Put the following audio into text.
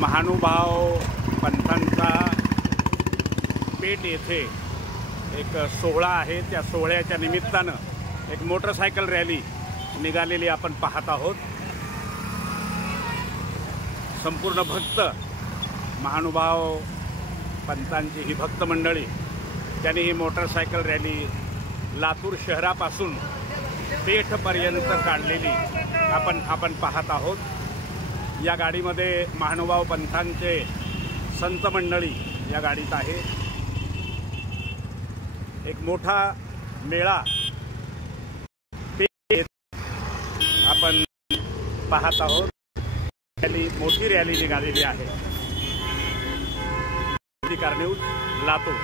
महानुभाव पंथांचा पेठ येथे एक सोहळा आहे। त्या सोहळ्याच्या निमित्तानं एक मोटरसायकल रॅली निघालेली आपण पाहत आहोत। संपूर्ण भक्त महानुभाव पंथांची ही भक्त मंडळी त्यांनी ही मोटरसायकल रॅली लातूर शहरापासून पेठपर्यंत काढलेली आपण पाहत आहोत। या गाडीमध्ये महानुभाव पंथांचे संत मंडळी या गाडीत आहे। एक मोठा मेळा आपण पाहत आहोत। मोठी रॅली निघालेली आहे। न्यूज लातूर।